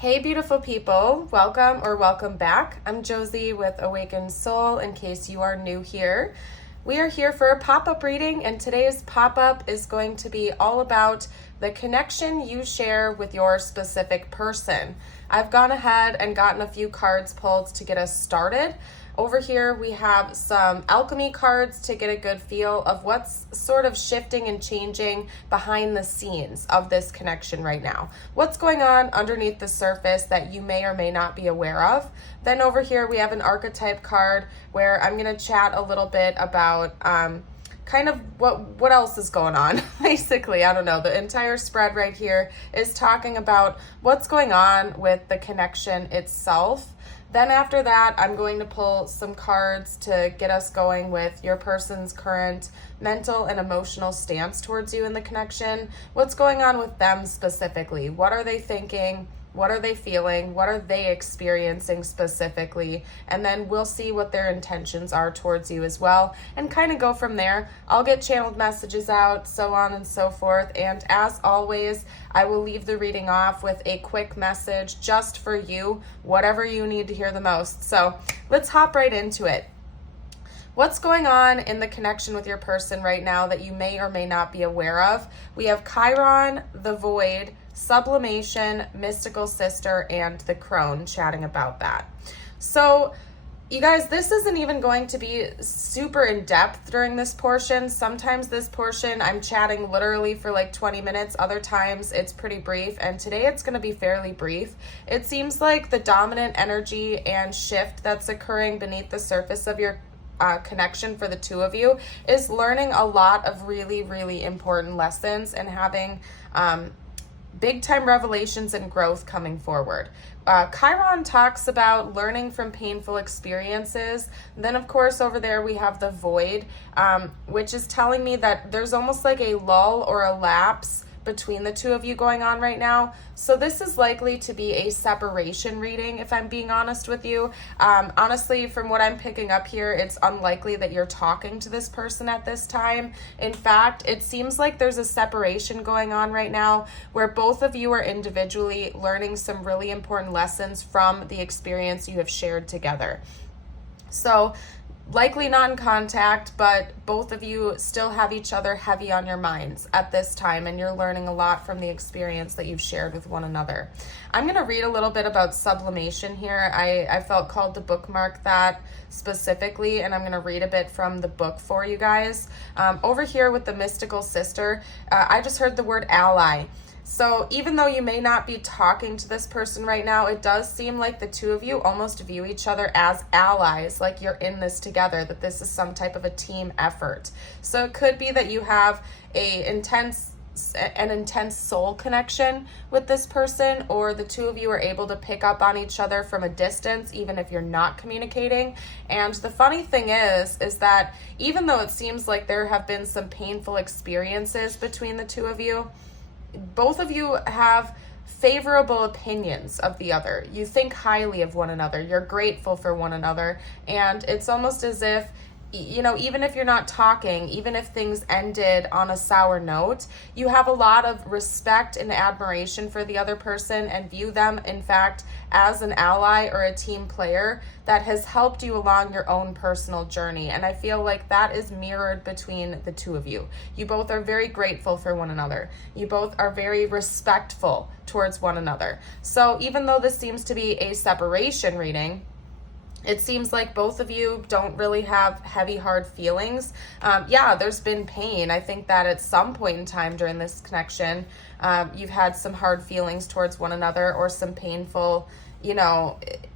Hey beautiful people, welcome or welcome back. I'm Josie with Awakened Soul in case you are new here. We are here for a pop-up reading, and today's pop-up is going to be all about the connection you share with your specific person. I've gone ahead and gotten a few cards pulled to get us started. Over here we have some alchemy cards to get a good feel of what's sort of shifting and changing behind the scenes of this connection right now. What's going on underneath the surface that you may or may not be aware of. Then over here we have an archetype card where I'm going to chat a little bit about kind of what else is going on. Basically, I don't know, the entire spread right here is talking about what's going on with the connection itself. Then after that, I'm going to pull some cards to get us going with your person's current mental and emotional stance towards you in the connection. What's going on with them specifically? What are they thinking? What are they feeling? What are they experiencing specifically? And then we'll see what their intentions are towards you as well and kind of go from there. I'll get channeled messages out, so on and so forth. And as always, I will leave the reading off with a quick message just for you, whatever you need to hear the most. So let's hop right into it. What's going on in the connection with your person right now that you may or may not be aware of? We have Chiron, the Void, Sublimation, Mystical Sister, and the Crone chatting about that. So you guys, this isn't even going to be super in depth during this portion. Sometimes this portion I'm chatting literally for like 20 minutes. Other times it's pretty brief. And today it's going to be fairly brief. It seems like the dominant energy and shift that's occurring beneath the surface of your connection for the two of you is learning a lot of really, really important lessons and having big time revelations and growth coming forward. Chiron talks about learning from painful experiences. Then of course over there we have the Void, which is telling me that there's almost like a lull or a lapse between the two of you going on right now. So this is likely to be a separation reading, if I'm being honest with you. Honestly, from what I'm picking up here, it's unlikely that you're talking to this person at this time. In fact, it seems like there's a separation going on right now where both of you are individually learning some really important lessons from the experience you have shared together. So likely not in contact, but both of you still have each other heavy on your minds at this time, and you're learning a lot from the experience that you've shared with one another. I'm going to read a little bit about sublimation here. I felt called to bookmark that specifically, and I'm going to read a bit from the book for you guys. Over here with the Mystical Sister, I just heard the word ally. So even though you may not be talking to this person right now, it does seem like the two of you almost view each other as allies, like you're in this together, that this is some type of a team effort. So it could be that you have an intense soul connection with this person, or the two of you are able to pick up on each other from a distance, even if you're not communicating. And the funny thing is that even though it seems like there have been some painful experiences between the two of you, both of you have favorable opinions of the other. You think highly of one another. You're grateful for one another. And it's almost as if, you know, even if you're not talking, even if things ended on a sour note, you have a lot of respect and admiration for the other person and view them, in fact, as an ally or a team player that has helped you along your own personal journey. And I feel like that is mirrored between the two of you. You both are very grateful for one another. You both are very respectful towards one another. So even though this seems to be a separation reading, it seems like both of you don't really have heavy, hard feelings. Yeah, there's been pain. I think that at some point in time during this connection, you've had some hard feelings towards one another or some painful,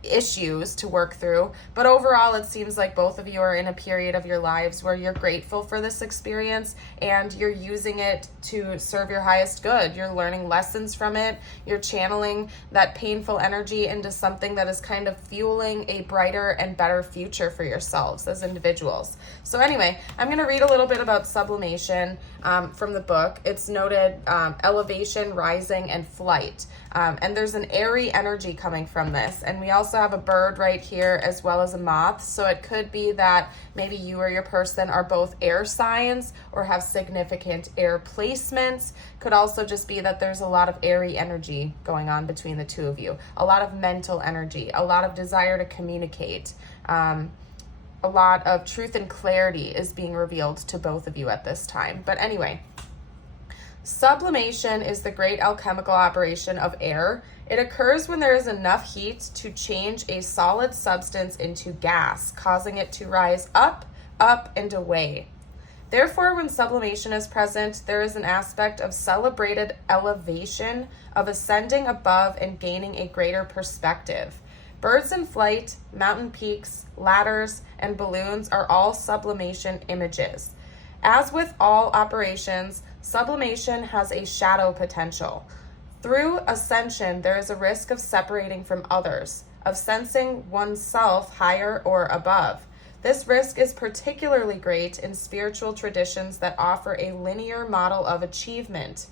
issues to work through. But overall, it seems like both of you are in a period of your lives where you're grateful for this experience and you're using it to serve your highest good. You're learning lessons from it. You're channeling that painful energy into something that is kind of fueling a brighter and better future for yourselves as individuals. So anyway, I'm going to read a little bit about sublimation from the book. It's noted elevation, rising, and flight. And there's an airy energy coming from this. And we also have a bird right here as well as a moth. So it could be that maybe you or your person are both air signs or have significant air placements. Could also just be that there's a lot of airy energy going on between the two of you. A lot of mental energy, a lot of desire to communicate. A lot of truth and clarity is being revealed to both of you at this time. But anyway, sublimation is the great alchemical operation of air. It occurs when there is enough heat to change a solid substance into gas, causing it to rise up, and away. Therefore, when sublimation is present, there is an aspect of celebrated elevation, of ascending above and gaining a greater perspective. Birds in flight, mountain peaks, ladders, and balloons are all sublimation images. As with all operations, sublimation has a shadow potential. Through ascension, there is a risk of separating from others, of sensing oneself higher or above. This risk is particularly great in spiritual traditions that offer a linear model of achievement.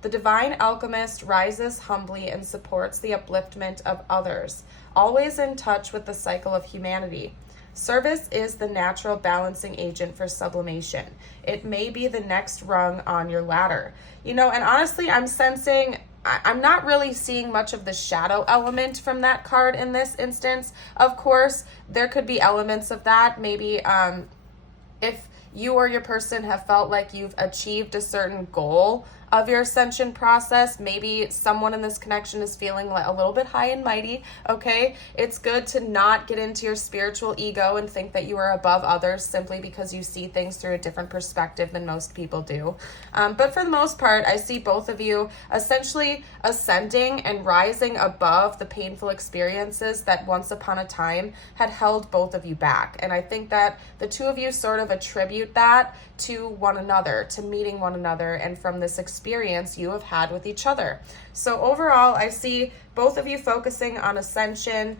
The divine alchemist rises humbly and supports the upliftment of others, always in touch with the cycle of humanity. Service is the natural balancing agent for sublimation. It may be the next rung on your ladder. And honestly, I'm sensing, I'm not really seeing much of the shadow element from that card in this instance. Of course, there could be elements of that. Maybe if you or your person have felt like you've achieved a certain goal of your ascension process, maybe someone in this connection is feeling like a little bit high and mighty, okay? It's good to not get into your spiritual ego and think that you are above others simply because you see things through a different perspective than most people do. But for the most part, I see both of you essentially ascending and rising above the painful experiences that once upon a time had held both of you back. And I think that the two of you sort of attribute that to one another, to meeting one another, and from this experience you have had with each other. So overall, I see both of you focusing on ascension,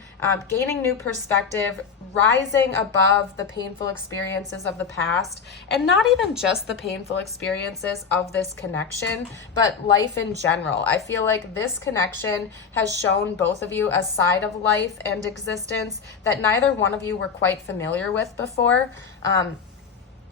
gaining new perspective, rising above the painful experiences of the past, and not even just the painful experiences of this connection, but life in general. I feel like this connection has shown both of you a side of life and existence that neither one of you were quite familiar with before.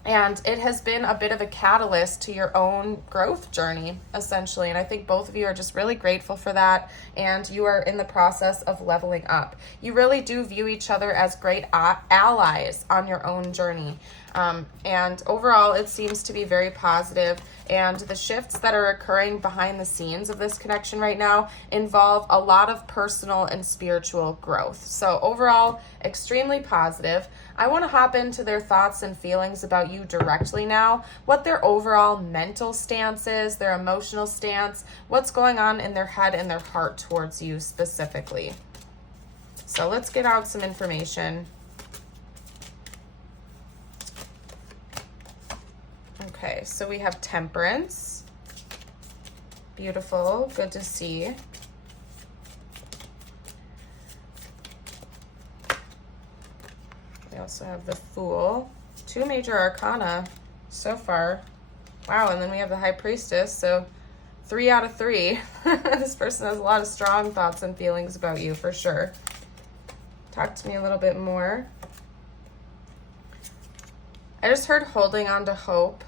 And it has been a bit of a catalyst to your own growth journey, essentially. And I think both of you are just really grateful for that. And you are in the process of leveling up. You really do view each other as great allies on your own journey. And overall, it seems to be very positive. And the shifts that are occurring behind the scenes of this connection right now involve a lot of personal and spiritual growth. So overall, extremely positive. I want to hop into their thoughts and feelings about you directly now, what their overall mental stance is, their emotional stance, what's going on in their head and their heart towards you specifically. So let's get out some information. Okay, so we have Temperance. Beautiful, good to see. We also have the Fool. 2 major arcana so far. Wow, and then we have the High Priestess, so 3 out of 3. This person has a lot of strong thoughts and feelings about you for sure. Talk to me a little bit more. I just heard holding on to hope.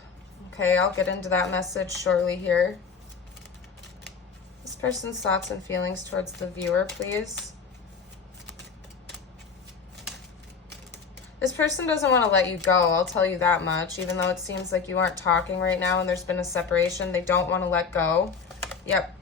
Okay, I'll get into that message shortly here. This person's thoughts and feelings towards the viewer, please. This person doesn't want to let you go, I'll tell you that much. Even though it seems like you aren't talking right now and there's been a separation, they don't want to let go. Yep.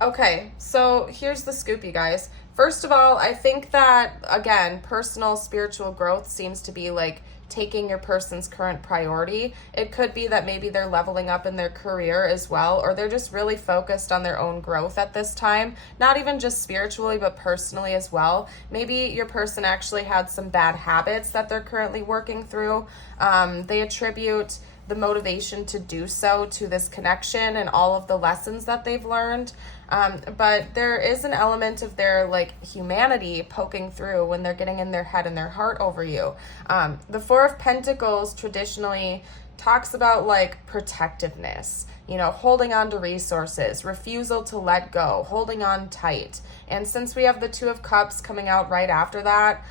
Okay, so here's the scoop, you guys. First of all, I think that, again, personal spiritual growth seems to be like taking your person's current priority. It could be that maybe they're leveling up in their career as well, or they're just really focused on their own growth at this time, not even just spiritually, but personally as well. Maybe your person actually had some bad habits that they're currently working through. They attribute the motivation to do so to this connection and all of the lessons that they've learned. But there is an element of their humanity poking through when they're getting in their head and their heart over you. The Four of Pentacles traditionally talks about protectiveness. you know, holding on to resources, refusal to let go, holding on tight. And since we have the Two of Cups coming out right after that,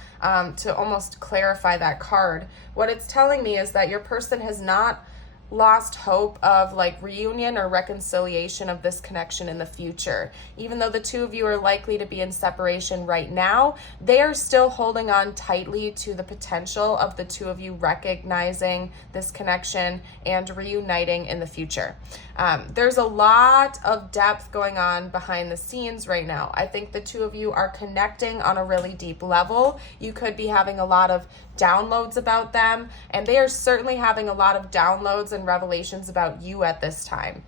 to almost clarify that card, what it's telling me is that your person has not lost hope of like reunion or reconciliation of this connection in the future. Even though the two of you are likely to be in separation right now, they are still holding on tightly to the potential of the two of you recognizing this connection and reuniting in the future. There's a lot of depth going on behind the scenes right now. I think the two of you are connecting on a really deep level. You could be having a lot of downloads about them, and they are certainly having a lot of downloads and revelations about you at this time.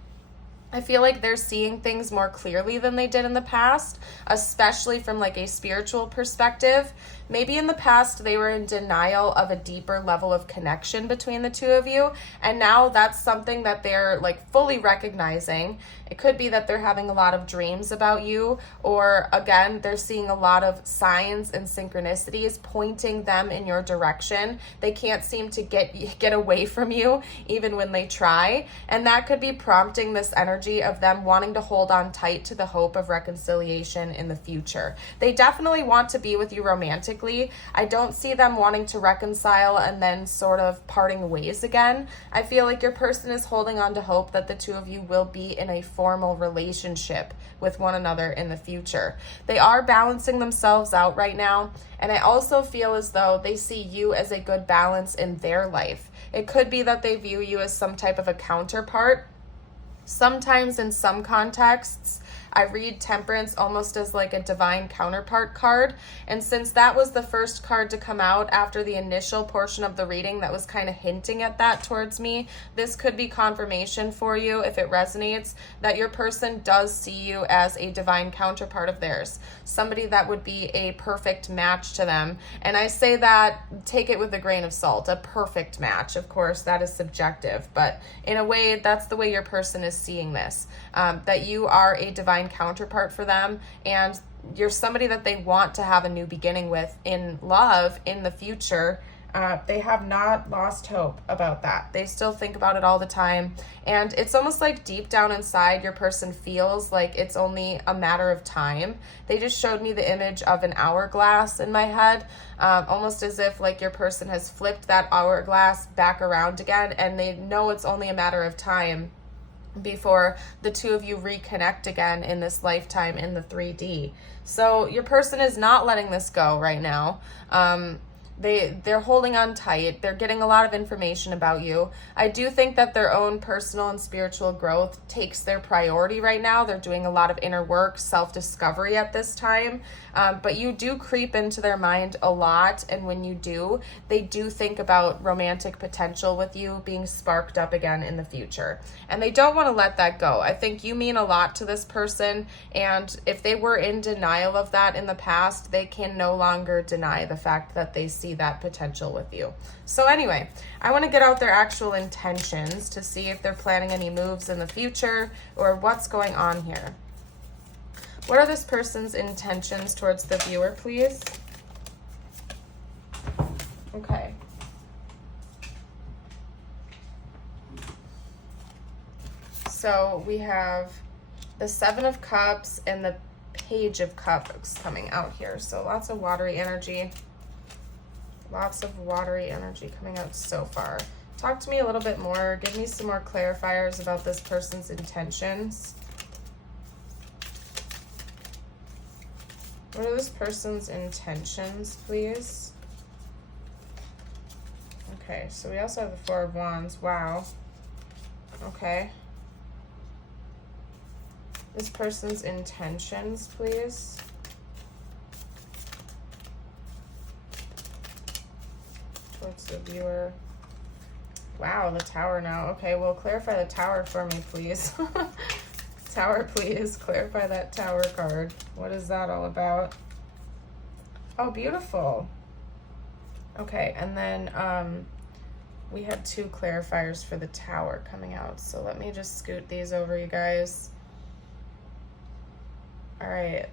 I feel like they're seeing things more clearly than they did in the past, especially from like a spiritual perspective. Maybe in the past they were in denial of a deeper level of connection between the two of you, and now that's something that they're like fully recognizing. It could be that they're having a lot of dreams about you, or again, they're seeing a lot of signs and synchronicities pointing them in your direction. They can't seem to get away from you even when they try, and that could be prompting this energy of them wanting to hold on tight to the hope of reconciliation in the future. They definitely want to be with you romantically. I don't see them wanting to reconcile and then sort of parting ways again. I feel like your person is holding on to hope that the two of you will be in a formal relationship with one another in the future. They are balancing themselves out right now, and I also feel as though they see you as a good balance in their life. It could be that they view you as some type of a counterpart. Sometimes in some contexts, I read Temperance almost as like a divine counterpart card. And since that was the first card to come out after the initial portion of the reading that was kind of hinting at that towards me, this could be confirmation for you, if it resonates, that your person does see you as a divine counterpart of theirs. Somebody that would be a perfect match to them. And I say that, take it with a grain of salt. A perfect match, of course, that is subjective. But in a way, that's the way your person is seeing this. That you are a divine counterpart for them, and you're somebody that they want to have a new beginning with in love in the future. They have not lost hope about that. They still think about it all the time, and it's almost like deep down inside your person feels like it's only a matter of time. They just showed me the image of an hourglass in my head, almost as if like your person has flipped that hourglass back around again, and they know it's only a matter of time before the two of you reconnect again in this lifetime in the 3D. So your person is not letting this go right now. They're holding on tight. They're getting a lot of information about you. I do think that their own personal and spiritual growth takes their priority right now. They're doing a lot of inner work, self-discovery at this time. But you do creep into their mind a lot. And when you do, they do think about romantic potential with you being sparked up again in the future. And they don't want to let that go. I think you mean a lot to this person. And if they were in denial of that in the past, they can no longer deny the fact that they see that potential with you. So anyway, I want to get out their actual intentions to see if they're planning any moves in the future or what's going on here. What are this person's intentions towards the viewer, please? Okay. So we have the Seven of Cups and the Page of Cups coming out here. So lots of watery energy. Lots of watery energy coming out so far. Talk to me a little bit more. Give me some more clarifiers about this person's intentions. What are this person's intentions, please? Okay, so we also have the Four of Wands. Wow. Okay. This person's intentions, please. Towards the viewer. Wow, the Tower now. Okay, well, clarify the Tower for me, please. Tower, please. Clarify that Tower card. What is that all about? Oh, beautiful. Okay, and then we had two clarifiers for the Tower coming out. So let me just scoot these over, you guys. All right.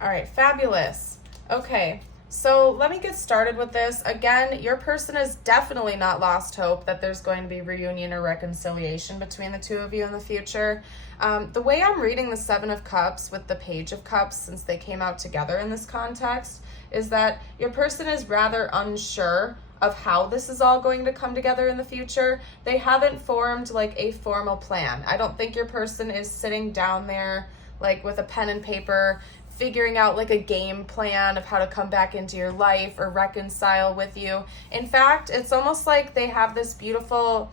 All right, fabulous. Okay, So let me get started with this. Again, your person has definitely not lost hope that there's going to be reunion or reconciliation between the two of you in the future. The way I'm reading the Seven of Cups with the Page of Cups, since they came out together in this context, is that your person is rather unsure of how this is all going to come together in the future. They haven't formed like a formal plan. I don't think your person is sitting down there like with a pen and paper figuring out like a game plan of how to come back into your life or reconcile with you. In fact, it's almost like they have this beautiful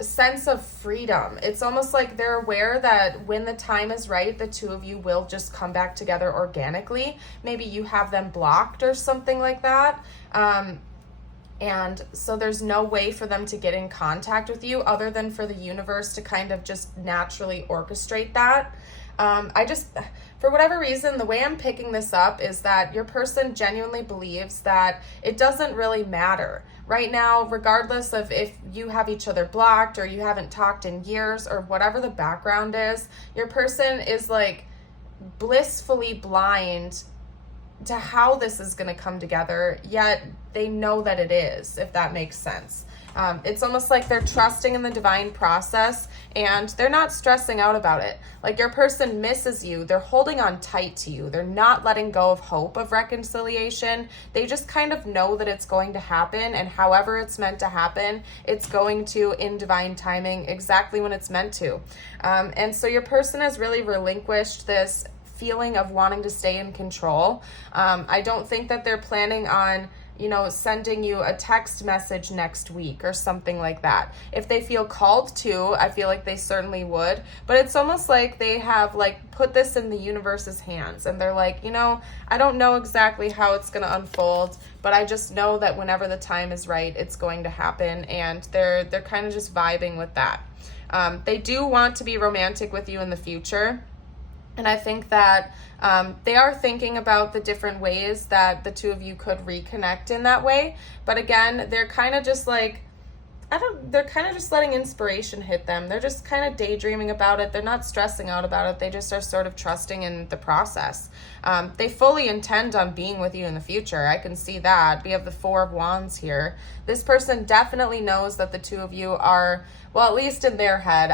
sense of freedom. It's almost like they're aware that when the time is right, the two of you will just come back together organically. Maybe you have them blocked or something like that. And so there's no way for them to get in contact with you other than for the universe to kind of just naturally orchestrate that. For whatever reason, the way I'm picking this up is that your person genuinely believes that it doesn't really matter. Right now, regardless of if you have each other blocked or you haven't talked in years or whatever the background is, your person is like blissfully blind to how this is going to come together, yet they know that it is, if that makes sense. It's almost like they're trusting in the divine process and they're not stressing out about it. Like your person misses you. They're holding on tight to you. They're not letting go of hope of reconciliation. They just kind of know that it's going to happen, and however it's meant to happen, it's going to in divine timing exactly when it's meant to. And so your person has really relinquished this feeling of wanting to stay in control. I don't think that they're planning on sending you a text message next week or something like that. If they feel called to, I feel like they certainly would, but it's almost like they have like put this in the universe's hands and they're like, I don't know exactly how it's going to unfold, but I just know that whenever the time is right, it's going to happen, and they're kind of just vibing with that. They do want to be romantic with you in the future. And I think that they are thinking about the different ways that the two of you could reconnect in that way. But again, they're kind of just like, they're kind of just letting inspiration hit them. They're just kind of daydreaming about it. They're not stressing out about it. They just are sort of trusting in the process. They fully intend on being with you in the future. I can see that. We have the Four of Wands here. This person definitely knows that the two of you are, well, at least in their head,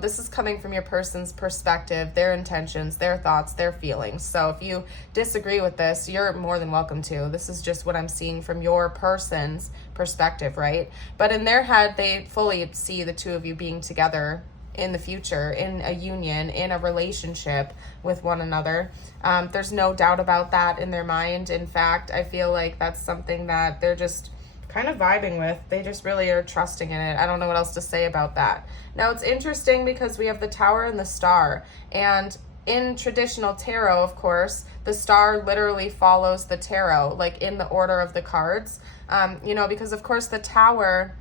this is coming from your person's perspective, their intentions, their thoughts, their feelings. So if you disagree with this, you're more than welcome to. This is just what I'm seeing from your person's perspective, right? But in their head, they fully see the two of you being together in the future, in a union, in a relationship with one another. There's no doubt about that in their mind. In fact, I feel like that's something that they're just kind of vibing with. They just really are trusting in it. I don't know what else to say about that. Now, it's interesting because we have the Tower and the Star, and in traditional tarot, of course, the star literally follows the tarot, like in the order of the cards, because of course the Tower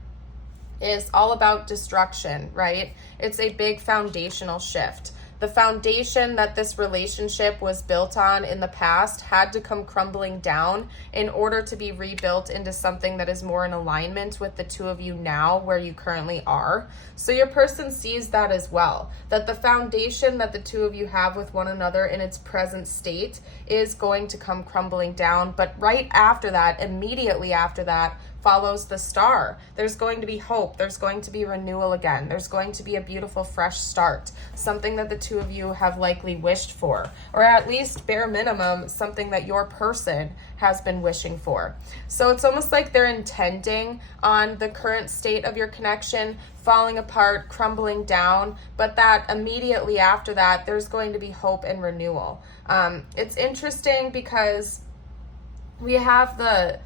is all about destruction, right? It's a big foundational shift. The foundation that this relationship was built on in the past had to come crumbling down in order to be rebuilt into something that is more in alignment with the two of you now, where you currently are. So your person sees that as well, that the foundation that the two of you have with one another in its present state is going to come crumbling down. But right after that, immediately after that, follows the Star. There's going to be hope. There's going to be renewal again. There's going to be a beautiful fresh start, something that the two of you have likely wished for, or at least bare minimum, something that your person has been wishing for. So it's almost like they're intending on the current state of your connection falling apart, crumbling down, but that immediately after that, there's going to be hope and renewal. It's interesting because we have the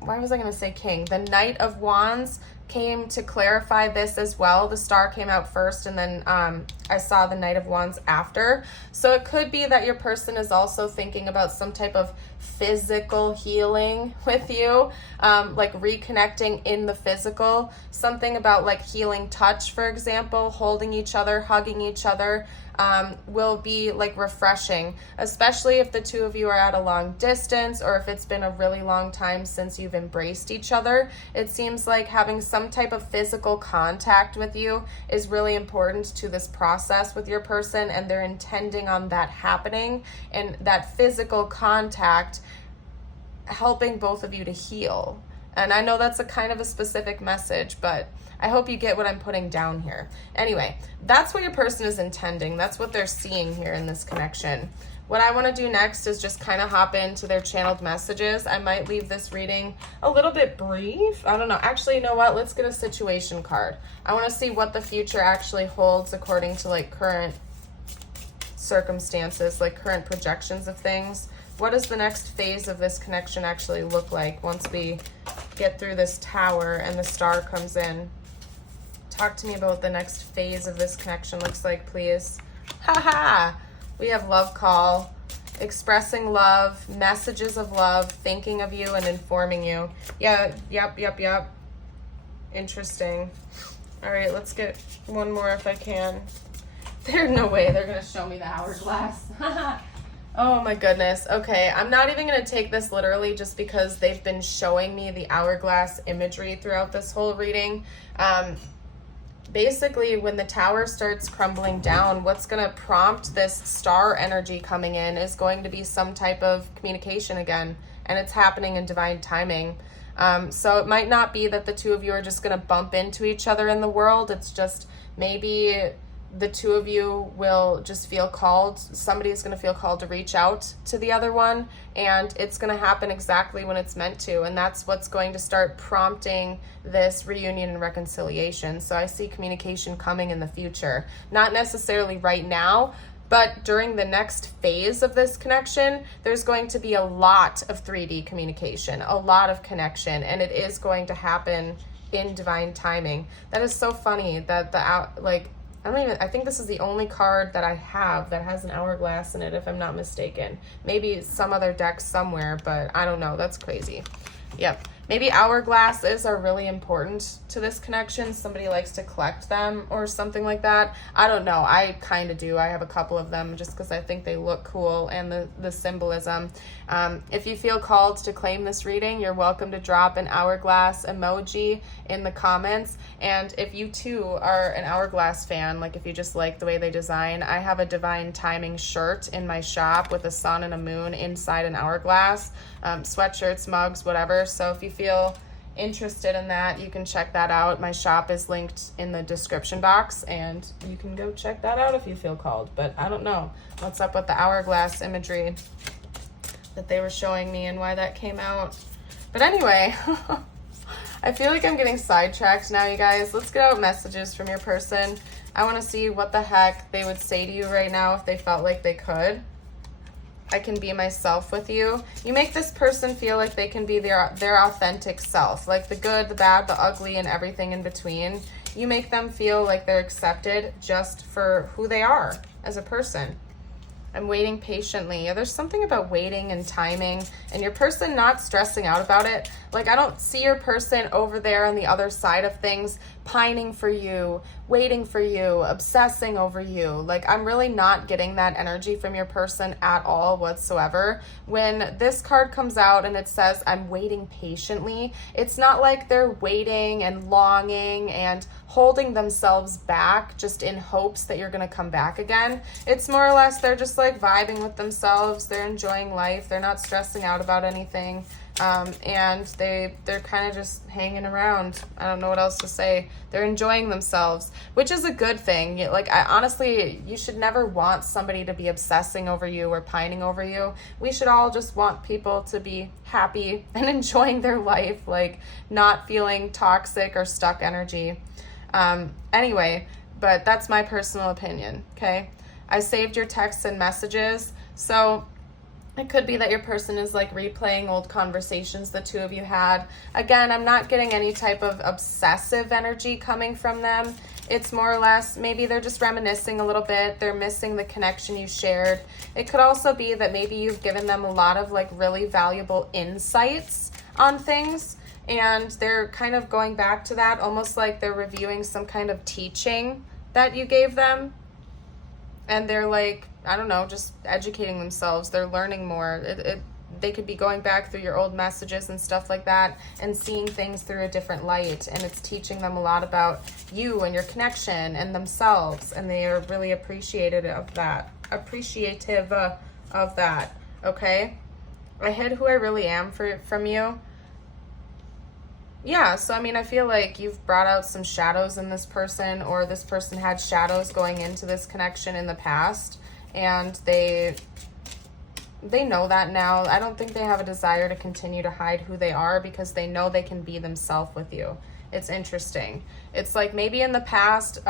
why was I going to say king? The Knight of Wands came to clarify this as well. The Star came out first, and then I saw the Knight of Wands after. So it could be that your person is also thinking about some type of physical healing with you, like reconnecting in the physical, something about like healing touch, for example, holding each other, hugging each other. will be like refreshing, especially if the two of you are at a long distance or if it's been a really long time since you've embraced each other. It seems like having some type of physical contact with you is really important to this process with your person, and they're intending on that happening, and that physical contact helping both of you to heal. And I know that's a kind of a specific message, but I hope you get what I'm putting down here. Anyway, that's what your person is intending. That's what they're seeing here in this connection. What I want to do next is just kind of hop into their channeled messages. I might leave this reading a little bit brief. I don't know. Actually, you know what? Let's get a situation card. I want to see what the future actually holds according to like current circumstances, like current projections of things. What does the next phase of this connection actually look like once we get through this tower and the star comes in? Talk to me about what the next phase of this connection looks like, please. Haha! We have love call, expressing love, messages of love, thinking of you and informing you. Yeah, yep. Interesting. All right, let's get one more if I can. There's no way they're going to show me the hourglass. Oh my goodness. Okay, I'm not even going to take this literally just because they've been showing me the hourglass imagery throughout this whole reading. Basically, when the tower starts crumbling down, what's going to prompt this star energy coming in is going to be some type of communication again, and it's happening in divine timing. So it might not be that the two of you are just going to bump into each other in the world. It's just maybe the two of you will just feel called. Somebody is going to feel called to reach out to the other one, and it's going to happen exactly when it's meant to. And that's what's going to start prompting this reunion and reconciliation. So I see communication coming in the future, not necessarily right now, but during the next phase of this connection, there's going to be a lot of 3D communication, a lot of connection, and it is going to happen in divine timing. That is so funny that I think this is the only card that I have that has an hourglass in it, if I'm not mistaken. Maybe some other deck somewhere, but I don't know. That's crazy. Yep. Maybe hourglasses are really important to this connection. Somebody likes to collect them or something like that. I don't know. I kind of do. I have a couple of them just because I think they look cool and the symbolism. If you feel called to claim this reading, you're welcome to drop an hourglass emoji in the comments. And if you too are an hourglass fan, like if you just like the way they design, I have a divine timing shirt in my shop with a sun and a moon inside an hourglass. Sweatshirts, mugs, whatever. So if you feel interested in that, you can check that out. My shop is linked in the description box, and you can go check that out if you feel called. But I don't know what's up with the hourglass imagery that they were showing me and why that came out. But anyway, I feel like I'm getting sidetracked now, you guys. Let's get out messages from your person. I want to see what the heck they would say to you right now if they felt like they could. I can be myself with you. You make this person feel like they can be their authentic self, like the good, the bad, the ugly, and everything in between. You make them feel like they're accepted just for who they are as a person. I'm waiting patiently. There's something about waiting and timing and your person not stressing out about it. Like, I don't see your person over there on the other side of things pining for you, waiting for you, obsessing over you. Like, I'm really not getting that energy from your person at all whatsoever. When this card comes out and it says, I'm waiting patiently, it's not like they're waiting and longing and holding themselves back just in hopes that you're going to come back again. It's more or less they're just like vibing with themselves. They're enjoying life. They're not stressing out about anything. And they're kind of just hanging around. I don't know what else to say. They're enjoying themselves, which is a good thing. Like, honestly, you should never want somebody to be obsessing over you or pining over you. We should all just want people to be happy and enjoying their life, like not feeling toxic or stuck energy. Anyway, but that's my personal opinion, okay? I saved your texts and messages, so it could be that your person is like replaying old conversations the two of you had. Again, I'm not getting any type of obsessive energy coming from them. It's more or less maybe they're just reminiscing a little bit. They're missing the connection you shared. It could also be that maybe you've given them a lot of like really valuable insights on things, and they're kind of going back to that, almost like they're reviewing some kind of teaching that you gave them. and they're like, I don't know, just educating themselves. They're learning more. They could be going back through your old messages and stuff like that and seeing things through a different light, and it's teaching them a lot about you and your connection and themselves, and they are really appreciative of that. Okay, I hid who I really am from you. Yeah, so I mean, I feel like you've brought out some shadows in this person, or this person had shadows going into this connection in the past, and they know that now. I don't think they have a desire to continue to hide who they are, because they know they can be themselves with you. It's interesting. It's like maybe in the past,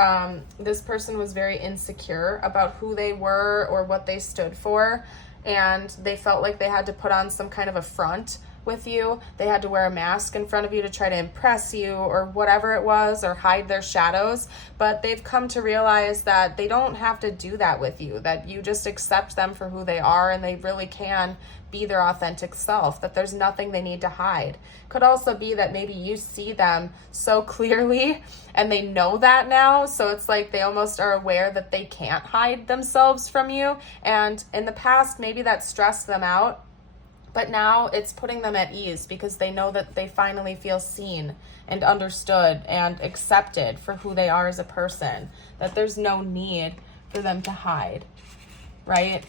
this person was very insecure about who they were or what they stood for, and they felt like they had to put on some kind of a front with you. They had to wear a mask in front of you to try to impress you or whatever it was, or hide their shadows. But they've come to realize that they don't have to do that with you, that you just accept them for who they are, and they really can be their authentic self, that there's nothing they need to hide. Could also be that maybe you see them so clearly and they know that now, so it's like they almost are aware that they can't hide themselves from you. And in the past, maybe that stressed them out, but now it's putting them at ease, because they know that they finally feel seen and understood and accepted for who they are as a person, that there's no need for them to hide, right?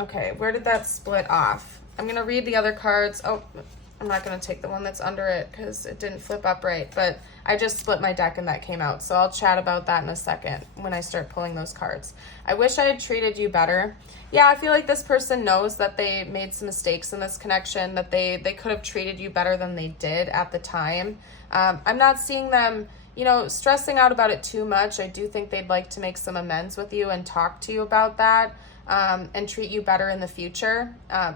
Okay, where did that split off? I'm going to read the other cards. Oh, I'm not going to take the one that's under it because it didn't flip up right, but I just split my deck and that came out. So I'll chat about that in a second when I start pulling those cards. I wish I had treated you better. Yeah, I feel like this person knows that they made some mistakes in this connection, that they could have treated you better than they did at the time. I'm not seeing them, stressing out about it too much. I do think they'd like to make some amends with you and talk to you about that. And treat you better in the future.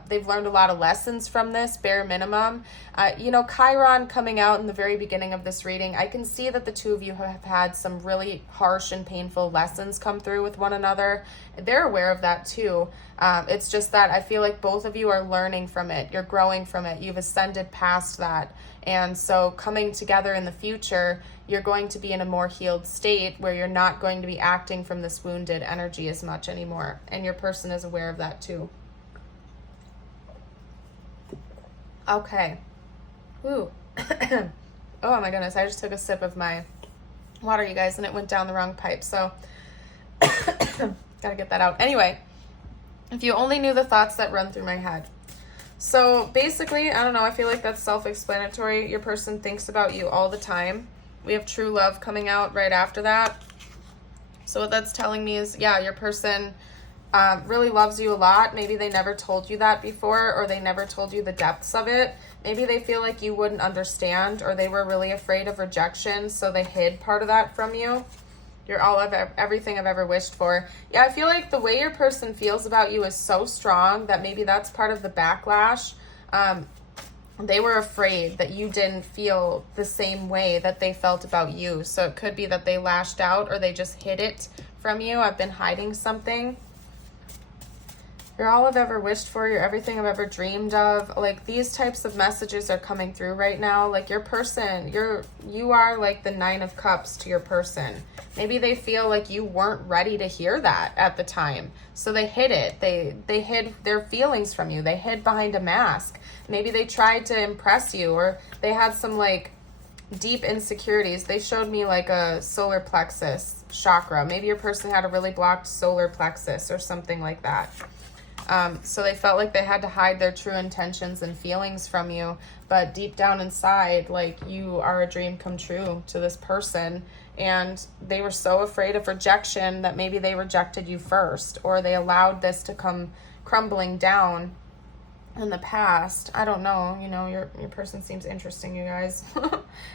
They've learned a lot of lessons from this, bare minimum. Chiron coming out in the very beginning of this reading, I can see that the two of you have had some really harsh and painful lessons come through with one another. They're aware of that too. It's just that I feel like both of you are learning from it. You're growing from it. You've ascended past that. And so coming together in the future, you're going to be in a more healed state where you're not going to be acting from this wounded energy as much anymore. And your person is aware of that too. Okay. Ooh. Oh my goodness, I just took a sip of my water, you guys, and it went down the wrong pipe. So gotta get that out. Anyway, if you only knew the thoughts that run through my head. So basically, I don't know, I feel like that's self-explanatory. Your person thinks about you all the time. We have true love coming out right after that. So what that's telling me is, yeah, your person really loves you a lot. Maybe they never told you that before, or they never told you the depths of it. Maybe they feel like you wouldn't understand, or they were really afraid of rejection, so they hid part of that from you. You're all of everything I've ever wished for. Yeah, I feel like the way your person feels about you is so strong that maybe that's part of the backlash. They were afraid that you didn't feel the same way that they felt about you. So it could be that they lashed out, or they just hid it from you. I've been hiding something. You're all I've ever wished for. You're everything I've ever dreamed of. Like, these types of messages are coming through right now. Like, your person, you are like the 9 of Cups to your person. Maybe they feel like you weren't ready to hear that at the time. So they hid it. They hid their feelings from you. They hid behind a mask. Maybe they tried to impress you, or they had some like deep insecurities. They showed me like a solar plexus chakra. Maybe your person had a really blocked solar plexus or something like that. So they felt like they had to hide their true intentions and feelings from you, but deep down inside, like, you are a dream come true to this person, and they were so afraid of rejection that maybe they rejected you first, or they allowed this to come crumbling down in the past. I don't know, your person seems interesting, you guys.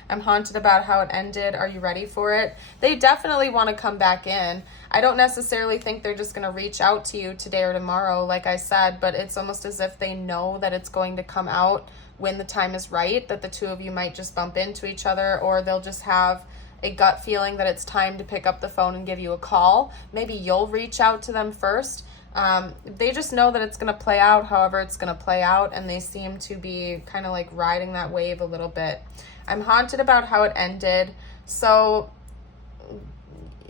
I'm haunted about how it ended. Are you ready for it? They definitely want to come back in. I don't necessarily think they're just going to reach out to you today or tomorrow, like I said, but it's almost as if they know that it's going to come out when the time is right, that the two of you might just bump into each other, or they'll just have a gut feeling that it's time to pick up the phone and give you a call. Maybe you'll reach out to them first. They just know that it's going to play out however it's going to play out, and they seem to be kind of like riding that wave a little bit. I'm haunted about how it ended. So,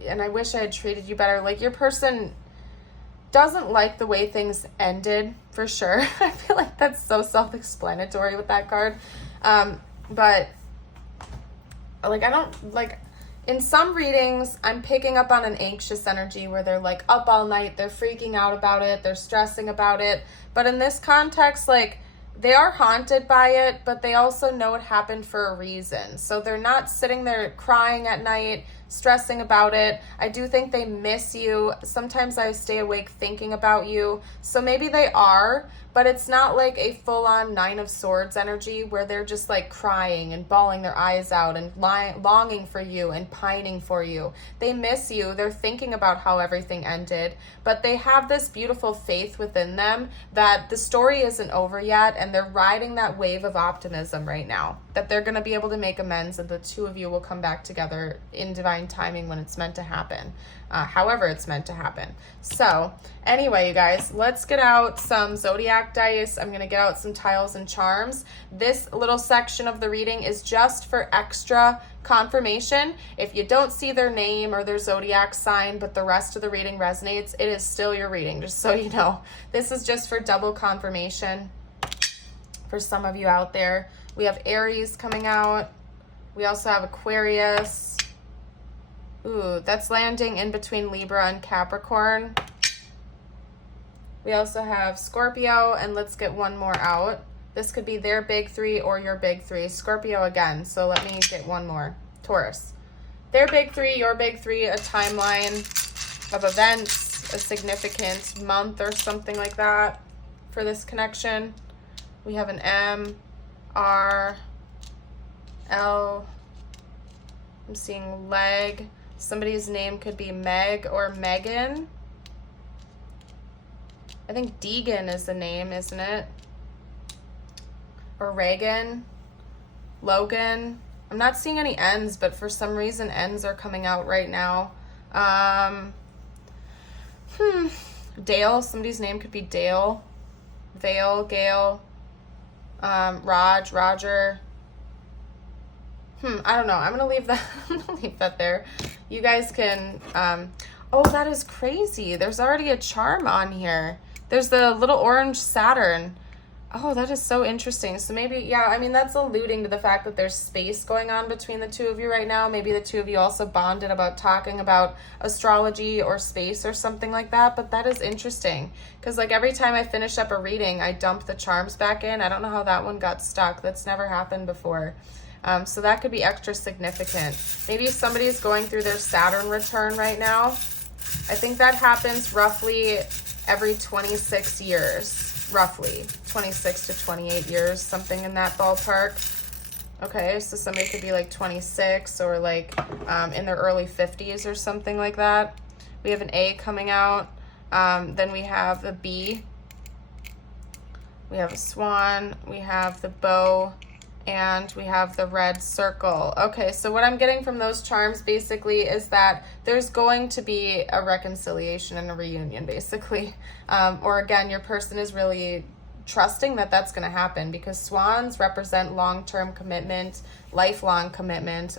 and I wish I had treated you better. Like, your person, doesn't like the way things ended, for sure. I feel like that's so self-explanatory with that card. But like, I don't like, in some readings, I'm picking up on an anxious energy where they're like up all night, they're freaking out about it, they're stressing about it. But in this context, like, they are haunted by it, but they also know it happened for a reason. So they're not sitting there crying at night, stressing about it. I do think they miss you. Sometimes I stay awake thinking about you. So maybe they are, but it's not like a full-on Nine of Swords energy where they're just like crying and bawling their eyes out and longing for you and pining for you. They miss you. They're thinking about how everything ended, but they have this beautiful faith within them that the story isn't over yet, and they're riding that wave of optimism right now, that they're going to be able to make amends, and the two of you will come back together in divine timing when it's meant to happen, however it's meant to happen. So anyway, you guys, let's get out some zodiac dice. I'm going to get out some tiles and charms. This little section of the reading is just for extra confirmation. If you don't see their name or their zodiac sign, but the rest of the reading resonates, it is still your reading, just so you know. This is just for double confirmation for some of you out there. We have Aries coming out. We also have Aquarius. Ooh, that's landing in between Libra and Capricorn. We also have Scorpio, and let's get one more out. This could be their big three or your big three. Scorpio again, so let me get one more. Taurus. Their big three, your big three, a timeline of events, a significant month or something like that for this connection. We have an M, R, L. I'm seeing leg. Somebody's name could be Meg or Megan. I think Deegan is the name, isn't it? Or Reagan, Logan. I'm not seeing any N's, but for some reason N's are coming out right now. Dale, somebody's name could be Dale, Vale, Gale, Roger. I don't know. I'm gonna leave that. I'm gonna leave that there. You guys can. Oh, that is crazy. There's already a charm on here. There's the little orange Saturn. Oh, that is so interesting. So maybe, yeah, I mean, that's alluding to the fact that there's space going on between the two of you right now. Maybe the two of you also bonded about talking about astrology or space or something like that. But that is interesting because, like, every time I finish up a reading, I dump the charms back in. I don't know how that one got stuck. That's never happened before. So that could be extra significant. Maybe somebody is going through their Saturn return right now. I think that happens roughly every 26 years, roughly 26 to 28 years, something in that ballpark. Okay, so somebody could be like 26 or like in their early 50s or something like that. We have an A coming out. Then we have the B. We have a swan. We have the bow. And we have the red circle. Okay, so what I'm getting from those charms basically is that there's going to be a reconciliation and a reunion, basically. Or again, your person is really trusting that that's going to happen because swans represent long-term commitment, lifelong commitment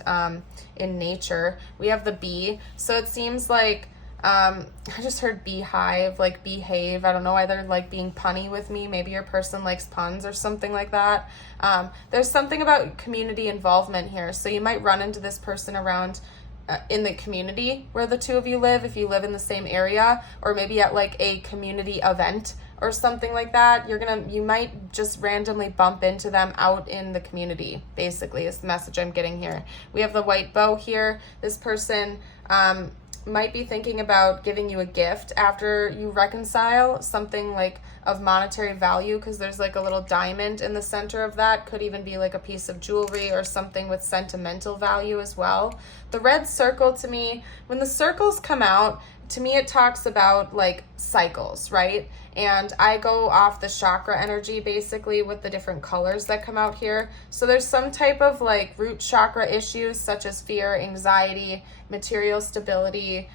in nature. We have the bee. So it seems like I just heard beehive, like behave. I don't know why they're like being punny with me. Maybe your person likes puns or something like that. There's something about community involvement here. So you might run into this person around in the community where the two of you live, if you live in the same area, or maybe at like a community event or something like that. You might just randomly bump into them out in the community, basically, is the message I'm getting here. We have the white bow here. This person might be thinking about giving you a gift after you reconcile, something like of monetary value, because there's like a little diamond in the center of that. Could even be like a piece of jewelry or something with sentimental value as well. The red circle, to me, when the circles come out, to me it talks about like cycles, right? And I go off the chakra energy basically with the different colors that come out here. So there's some type of like root chakra issues such as fear, anxiety, material stability,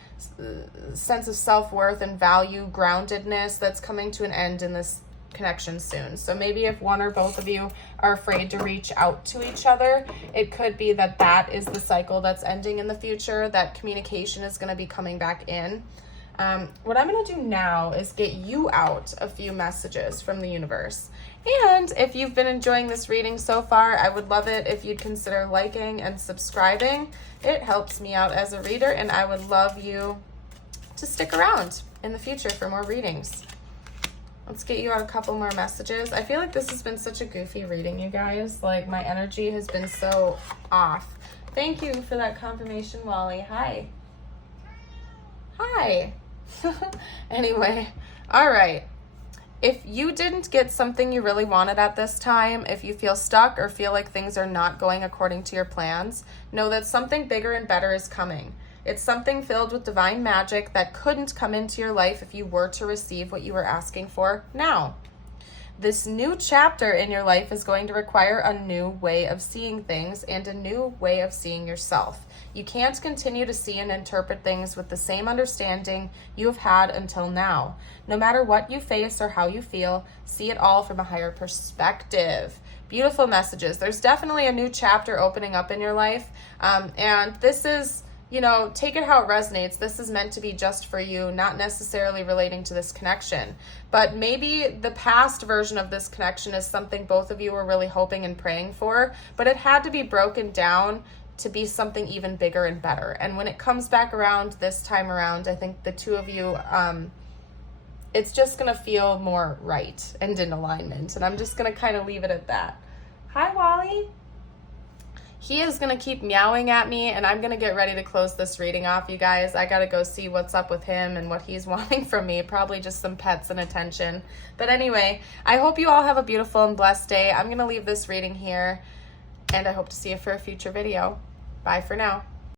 sense of self-worth and value, groundedness that's coming to an end in this connection soon. So maybe if one or both of you are afraid to reach out to each other, it could be that that is the cycle that's ending in the future, that communication is going to be coming back in. What I'm going to do now is get you out a few messages from the universe. And if you've been enjoying this reading so far, I would love it if you'd consider liking and subscribing. It helps me out as a reader, and I would love you to stick around in the future for more readings. Let's get you out a couple more messages. I feel like this has been such a goofy reading, you guys. Like, my energy has been so off. Thank you for that confirmation, Wally. Hi. Hi. Anyway, all right. If you didn't get something you really wanted at this time, if you feel stuck or feel like things are not going according to your plans, know that something bigger and better is coming. It's something filled with divine magic that couldn't come into your life if you were to receive what you were asking for now. This new chapter in your life is going to require a new way of seeing things and a new way of seeing yourself. You can't continue to see and interpret things with the same understanding you have had until now. No matter what you face or how you feel, see it all from a higher perspective. Beautiful messages. There's definitely a new chapter opening up in your life. And this is, take it how it resonates. This is meant to be just for you, not necessarily relating to this connection. But maybe the past version of this connection is something both of you were really hoping and praying for, but it had to be broken down to be something even bigger and better. And when it comes back around this time around, I think the two of you, it's just going to feel more right and in alignment. And I'm just going to kind of leave it at that. Hi, Wally. He is going to keep meowing at me, and I'm going to get ready to close this reading off, you guys. I got to go see what's up with him and what he's wanting from me. Probably just some pets and attention. But anyway, I hope you all have a beautiful and blessed day. I'm going to leave this reading here, and I hope to see you for a future video. Bye for now.